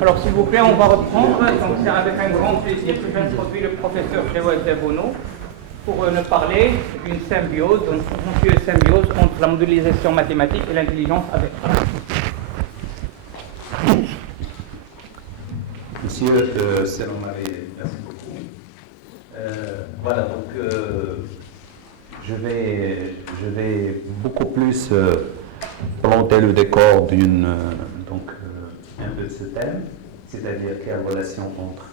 Alors, s'il vous plaît, on va reprendre. Donc, c'est avec un grand plaisir que j'introduis le professeur Jawad Debono pour nous parler d'une symbiose, d'une symbiose entre la modélisation mathématique et l'intelligence avec. Monsieur Selomari, merci beaucoup. Voilà, donc je vais beaucoup plus planter le décor un peu de ce thème, c'est-à-dire quelle relation entre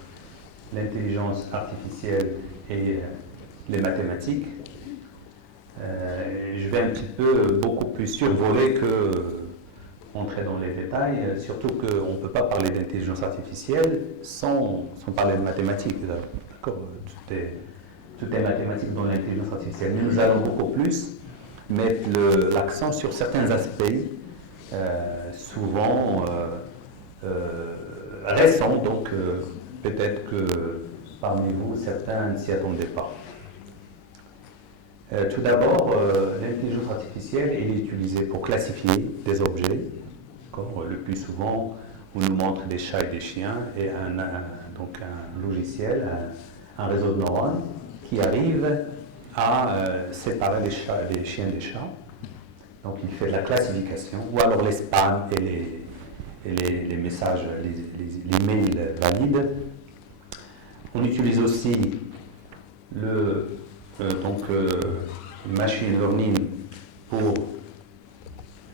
l'intelligence artificielle et les mathématiques. Je vais un petit peu beaucoup plus survoler que entrer dans les détails, surtout qu'on ne peut pas parler d'intelligence artificielle sans parler de mathématiques. D'accord, tout est mathématique dans l'intelligence artificielle. Mais nous allons beaucoup plus mettre l'accent sur certains aspects, souvent récents, donc peut-être que parmi vous, certains ne s'y attendaient pas. Tout d'abord, l'intelligence artificielle elle est utilisée pour classifier des objets. Le plus souvent, on nous montre des chats et des chiens et donc un logiciel, un réseau de neurones qui arrive à séparer les chiens des chats. Donc il fait de la classification, ou alors les spams et les messages, les mails valides. On utilise aussi le machine learning pour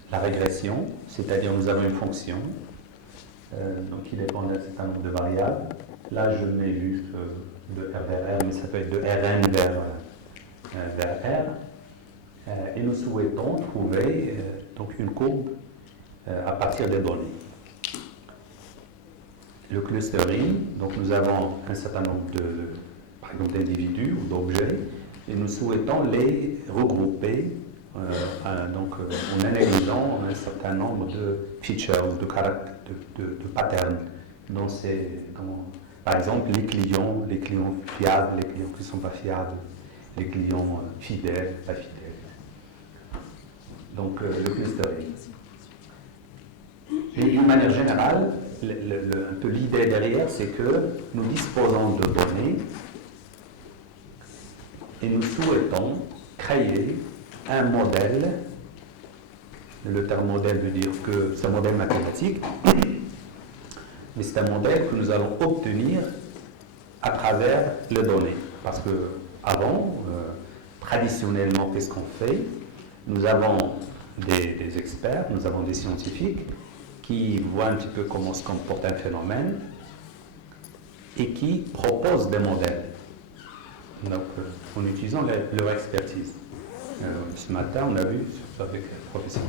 la régression, c'est-à-dire nous avons une fonction qui dépend d'un certain nombre de variables. Là, je mets juste de R vers R, mais ça peut être de Rn vers R. Et nous souhaitons trouver donc une courbe à partir des données. Le clustering, donc nous avons un certain nombre par exemple, d'individus ou d'objets, et nous souhaitons les regrouper en analysant un certain nombre de features, de patterns. Par exemple, les clients fiables, les clients qui ne sont pas fiables, les clients fidèles, pas fidèles. Donc, le clustering. Et d'une manière générale, un peu l'idée derrière, c'est que nous disposons de données et nous souhaitons créer un modèle. Le terme modèle veut dire que c'est un modèle mathématique, mais c'est un modèle que nous allons obtenir à travers les données. Parce que avant, traditionnellement, qu'est-ce qu'on fait? Nous avons des experts, nous avons des scientifiques qui voient un petit peu comment se comporte un phénomène et qui proposent des modèles. Donc, en utilisant leur expertise. Ce matin, on a vu avec la professeure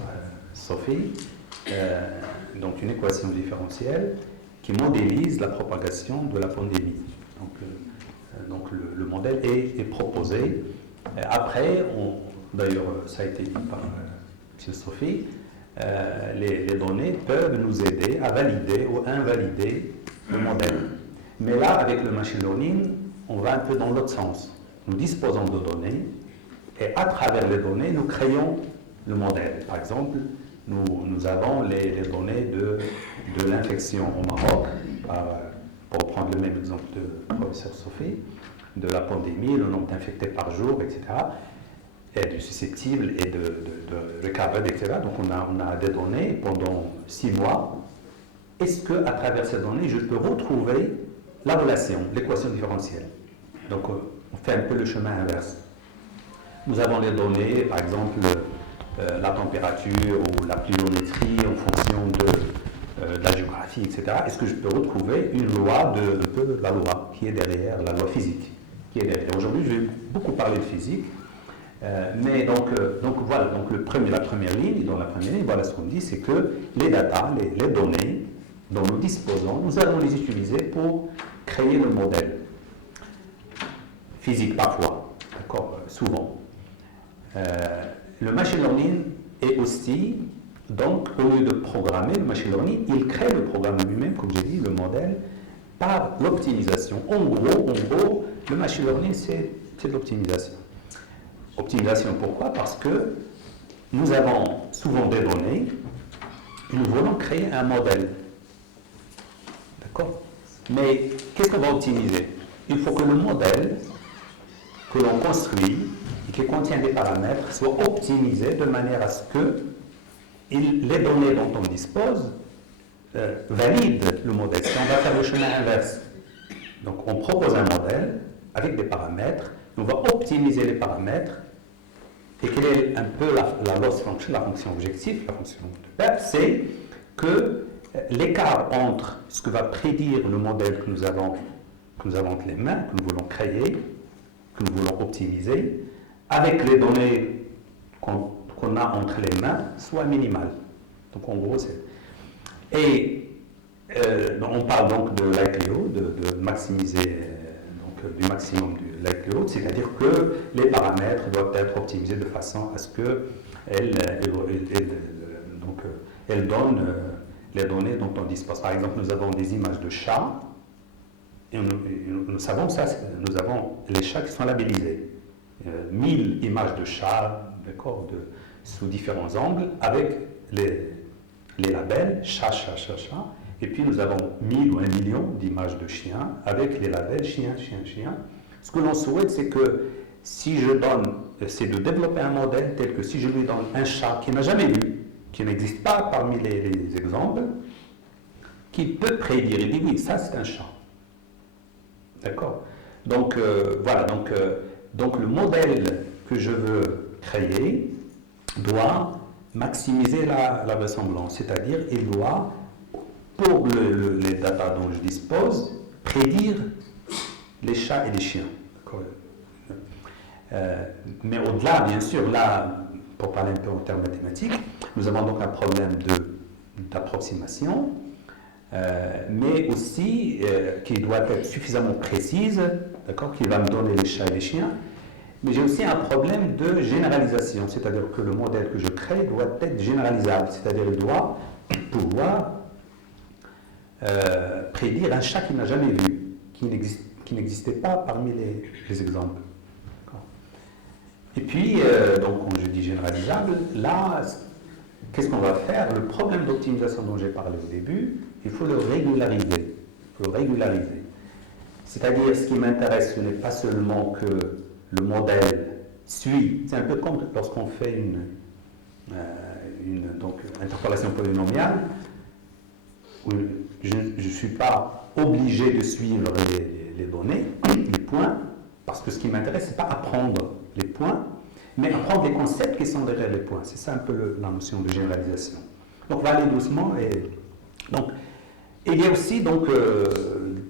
Sophie donc une équation différentielle qui modélise la propagation de la pandémie. Donc le modèle est proposé. Après, d'ailleurs, ça a été dit par M. Sophie, les données peuvent nous aider à valider ou invalider le modèle. Mais là, avec le machine learning, on va un peu dans l'autre sens. Nous disposons de données et à travers les données, nous créons le modèle. Par exemple, nous avons les données de l'infection au Maroc, pour prendre le même exemple de professeur Sophie, de la pandémie, le nombre d'infectés par jour, etc., et du susceptible et de recovered, etc. Donc on a des données pendant 6 mois. Est-ce qu'à travers ces données, je peux retrouver la relation, l'équation différentielle? Donc on fait un peu le chemin inverse. Nous avons les données, par exemple, la température ou la pluviométrie en fonction de la géographie, etc. Est-ce que je peux retrouver une loi la loi qui est derrière, la loi physique qui est derrière? Aujourd'hui, je vais beaucoup parler de physique, mais donc voilà, donc la première ligne, dans la première ligne, voilà ce qu'on dit, c'est que les data, les données dont nous disposons, nous allons les utiliser pour créer le modèle. Physique parfois, d'accord, souvent. Le machine learning est aussi, donc, au lieu de programmer le machine learning, il crée le programme lui-même, comme j'ai dit, le modèle, par l'optimisation. En gros, le machine learning, c'est de l'optimisation. Optimisation, pourquoi? Parce que nous avons souvent des données et nous voulons créer un modèle. D'accord? Mais qu'est-ce qu'on va optimiser? Il faut que le modèle que l'on construit et qui contient des paramètres soit optimisé de manière à ce que les données dont on dispose valident le modèle. Si on va faire le chemin inverse, donc on propose un modèle avec des paramètres, on va optimiser les paramètres, et quelle est un peu la loss function, la fonction objectif, la fonction de PEP, c'est que l'écart entre ce que va prédire le modèle que nous avons entre les mains, que nous voulons créer, que nous voulons optimiser, avec les données qu'on a entre les mains, soit minimal. Donc en gros, c'est... Et on parle donc de likelihood, de maximiser du maximum du likelihood, c'est-à-dire que les paramètres doivent être optimisés de façon à ce qu'elles donnent les données dont on dispose. Par exemple, nous avons des images de chats, et nous savons ça, nous avons les chats qui sont labellisés. 1000 images de chats, d'accord, sous différents angles, avec les labels chat, chat, chat, chat. Et puis nous avons 1000 ou 1 million d'images de chiens avec les labels chien, chien, chien. Ce que l'on souhaite, c'est que si je donne, c'est de développer un modèle tel que si je lui donne un chat qui n'a jamais vu, qui n'existe pas parmi les exemples, qu'il peut prédire. Il dit oui, ça c'est un chat. D'accord? Donc voilà, donc le modèle que je veux créer doit maximiser la vraisemblance, c'est-à-dire il doit, pour les data dont je dispose, prédire les chats et les chiens. Mais au-delà, bien sûr, là, pour parler un peu en termes mathématiques, nous avons donc un problème d'approximation, mais aussi qui doit être suffisamment précise, d'accord, qui va me donner les chats et les chiens. Mais j'ai aussi un problème de généralisation, c'est-à-dire que le modèle que je crée doit être généralisable, c'est-à-dire il doit pouvoir prédire un chat qu'il n'a jamais vu, qui n'existait pas parmi les exemples. Et puis, donc, quand je dis généralisable, là, qu'est-ce qu'on va faire? Le problème d'optimisation dont j'ai parlé au début, il faut le régulariser. Il faut le régulariser. C'est-à-dire, ce qui m'intéresse, ce n'est pas seulement que le modèle suit, c'est un peu comme lorsqu'on fait une interpolation polynomiale, où je ne suis pas obligé de suivre les données, les points, parce que ce qui m'intéresse, ce n'est pas apprendre les points, mais apprendre les concepts qui sont derrière les points. C'est ça un peu la notion de généralisation. Donc on va aller doucement. Donc, il y a aussi donc,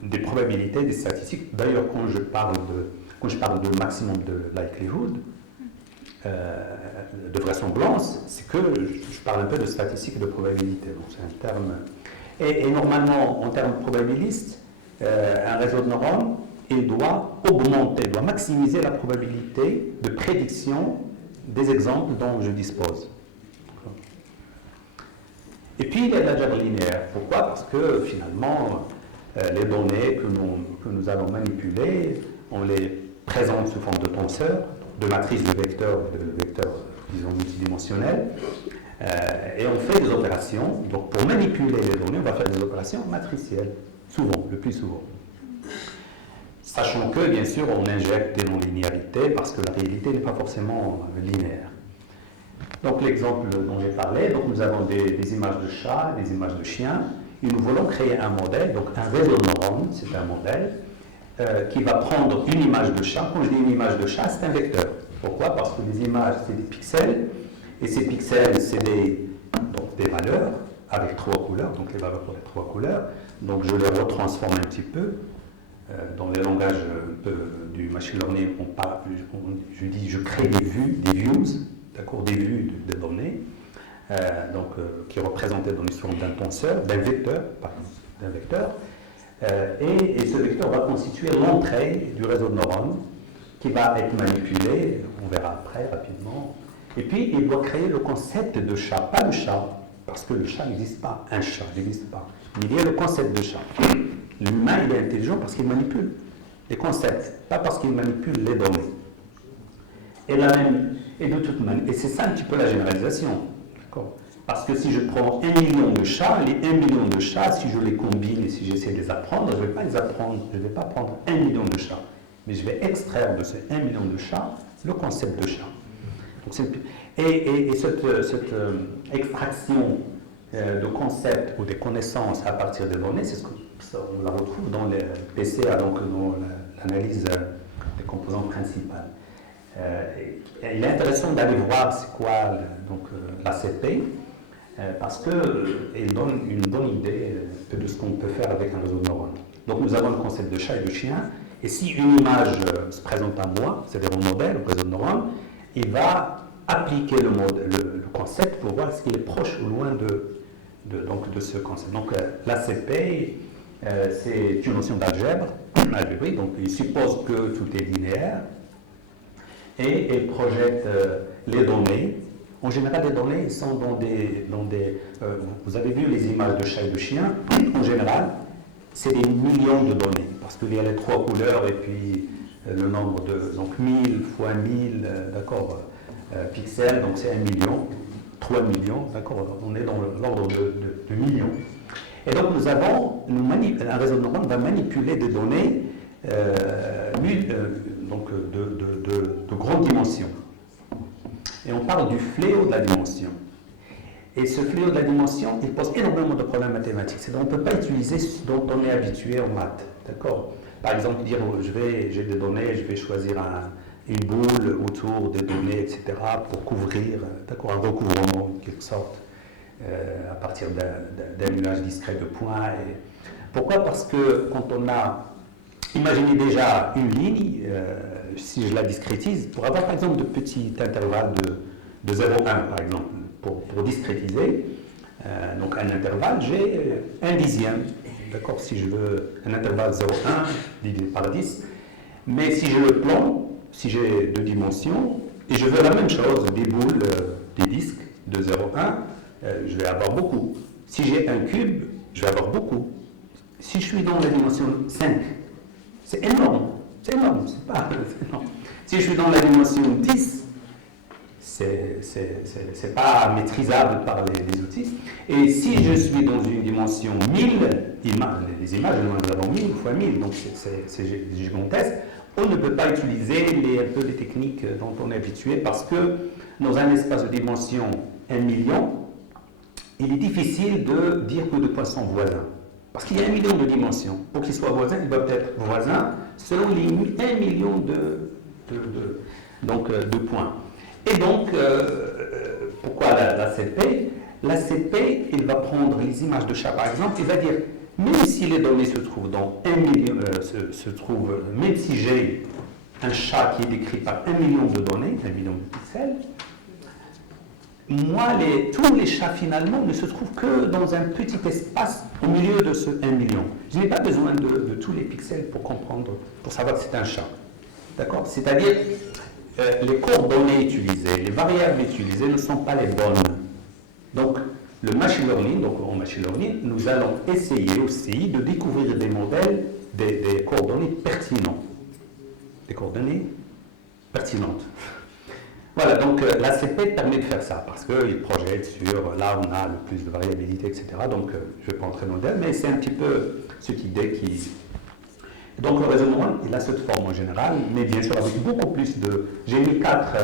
des probabilités, des statistiques. D'ailleurs, quand je parle de maximum de likelihood, de vraisemblance, c'est que je parle un peu de statistiques et de probabilité. Donc c'est un terme. Et normalement, en termes probabilistes, un réseau de neurones, il doit augmenter, doit maximiser la probabilité de prédiction des exemples dont je dispose. Et puis il y a de l'algèbre linéaire. Pourquoi? Parce que finalement, les données que nous allons manipuler, on les présente sous forme de tenseurs, de matrices de vecteurs, disons, multidimensionnels, et on fait des opérations. Donc pour manipuler les données, on va faire des opérations matricielles, souvent, le plus souvent. Sachant que, bien sûr, on injecte des non-linéarités parce que la réalité n'est pas forcément linéaire. Donc l'exemple dont j'ai parlé, donc nous avons des images de chats, des images de chiens, et nous voulons créer un modèle, donc un réseau de neurones, c'est un modèle, qui va prendre une image de chat. Quand je dis une image de chat, c'est un vecteur. Pourquoi? Parce que les images, c'est des pixels, et ces pixels, c'est des valeurs avec 3 couleurs, donc les valeurs pour les 3 couleurs. Donc je les retransforme un petit peu. Dans les langages du machine learning, je crée des vues, des views, d'accord, des vues de données, qui représentaient dans l'histoire d'un tenseur, d'un vecteur, et ce vecteur va constituer l'entrée du réseau de neurones qui va être manipulé, on verra après rapidement. Et puis il doit créer le concept de chat, pas de chat, parce que le chat n'existe pas, un chat n'existe pas, mais il y a le concept de chat. L'humain, il est intelligent parce qu'il manipule les concepts, pas parce qu'il manipule les données. Et de toute manière, et c'est ça un petit peu la généralisation. Parce que si je prends 1 million de chats, les 1 million de chats, si je les combine et si j'essaie de les apprendre, je ne vais pas les apprendre, je ne vais pas prendre 1 million de chats, mais je vais extraire de ces 1 million de chats le concept de chat. Donc et cette extraction de concepts ou des connaissances à partir des données, c'est ce que on la retrouve dans les PCA, donc dans l'analyse des composantes principales. Il est intéressant d'aller voir c'est quoi l'ACP, parce qu'il donne une bonne idée de ce qu'on peut faire avec un réseau de neurones. Donc nous avons le concept de chat et de chien, et si une image se présente à moi, c'est-à-dire un modèle, un réseau de neurones, il va appliquer le concept pour voir s'il est proche ou loin de ce concept. Donc l'ACP, c'est une notion d'algèbre, donc il suppose que tout est linéaire, et il projette les données. En général, les données sont dans des vous avez vu les images de chat et de chien, en général, c'est des millions de données, parce qu'il y a les 3 couleurs et puis le nombre de, donc 1000 fois 1000, d'accord, pixels, donc c'est 1 million, 3 millions, d'accord, on est dans l'ordre de millions. Et donc un réseau de neurones va manipuler des données donc de grandes dimensions. Et on parle du fléau de la dimension. Et ce fléau de la dimension, il pose énormément de problèmes mathématiques. C'est-à-dire qu'on ne peut pas utiliser ce dont on est habitué en maths. D'accord ? Par exemple, dire j'ai des données, je vais choisir une boule autour des données, etc., pour couvrir, d'accord, un recouvrement en quelque sorte, à partir d'un nuage discret de points. Pourquoi ? Parce que quand on a imaginé déjà une ligne, si je la discrétise, pour avoir par exemple de petits intervalles de 0,1 par exemple, pour discrétiser, donc un intervalle, j'ai 1/10. D'accord, si je veux un intervalle 0,1 divisé par 10, mais si je le plombe, si j'ai 2 dimensions, et je veux la même chose, des boules, des disques de 0,1, je vais avoir beaucoup. Si j'ai un cube, je vais avoir beaucoup. Si je suis dans la dimension 5, c'est énorme, c'est énorme, c'est énorme. Si je suis dans la dimension 10, c'est pas maîtrisable par les outils. Et si je suis dans une dimension 1000, les images, nous avons 1000 fois 1000, donc c'est gigantesque. On ne peut pas utiliser les techniques dont on est habitué parce que dans un espace de dimension 1 million, il est difficile de dire que deux points sont voisins. Parce qu'il y a 1 million de dimensions. Pour qu'ils soient voisins, ils doivent être voisins selon les 1 million de points. Et donc, pourquoi l'ACP ? L'ACP, il va prendre les images de chat, par exemple, il va dire, même si les données se trouvent dans 1 million, même si j'ai un chat qui est décrit par 1 million de données, 1 million de pixels, moi, tous les chats, finalement, ne se trouvent que dans un petit espace au milieu de ce 1 million. Je n'ai pas besoin de tous les pixels pour comprendre, pour savoir que c'est un chat. D'accord ? C'est-à-dire, les coordonnées utilisées, les variables utilisées ne sont pas les bonnes. Donc, le machine learning, donc en machine learning, nous allons essayer aussi de découvrir des modèles, des coordonnées pertinentes. Des coordonnées pertinentes. Voilà, donc l'ACP permet de faire ça, parce qu'il projette sur là où on a le plus de variabilité, etc. Donc, je ne vais pas entrer dans le détail, mais c'est un petit peu cette idée qui... Donc, le réseau neuronal, il a cette forme en général, mais bien sûr avec beaucoup plus de... J'ai mis 4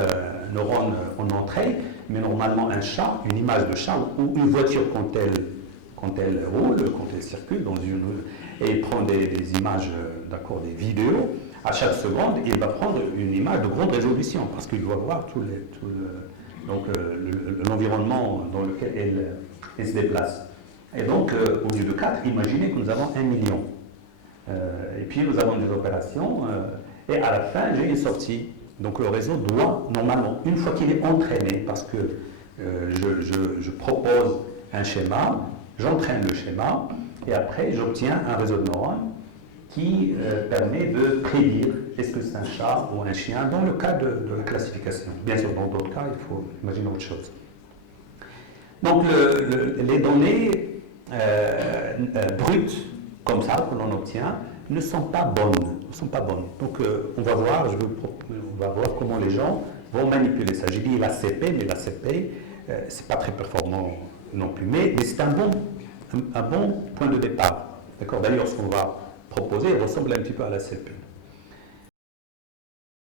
neurones en entrée, mais normalement un chat, une image de chat, ou une voiture quand elle roule, quand elle circule dans une... Et il prend des images, d'accord, des vidéos. À chaque seconde, il va prendre une image de grande résolution, parce qu'il doit voir l'environnement dans lequel elle se déplace. Et donc, au lieu de 4, imaginez que nous avons 1 million. Et puis, nous avons des opérations, et à la fin, j'ai une sortie. Donc, le réseau doit, normalement, une fois qu'il est entraîné, parce que je propose un schéma, j'entraîne le schéma, et après, j'obtiens un réseau de neurones qui permet de prédire est-ce que c'est un chat ou un chien dans le cas de la classification. Bien sûr, dans d'autres cas, il faut imaginer autre chose. Donc, les données brutes, comme ça, que l'on obtient, ne sont pas bonnes. Donc, on va voir comment les gens vont manipuler ça. J'ai dit l'ACP, mais l'ACP, ce n'est pas très performant non plus. Mais c'est un bon point de départ. D'accord. D'ailleurs, ce qu'on va proposer ressemble un petit peu à la CELPUL.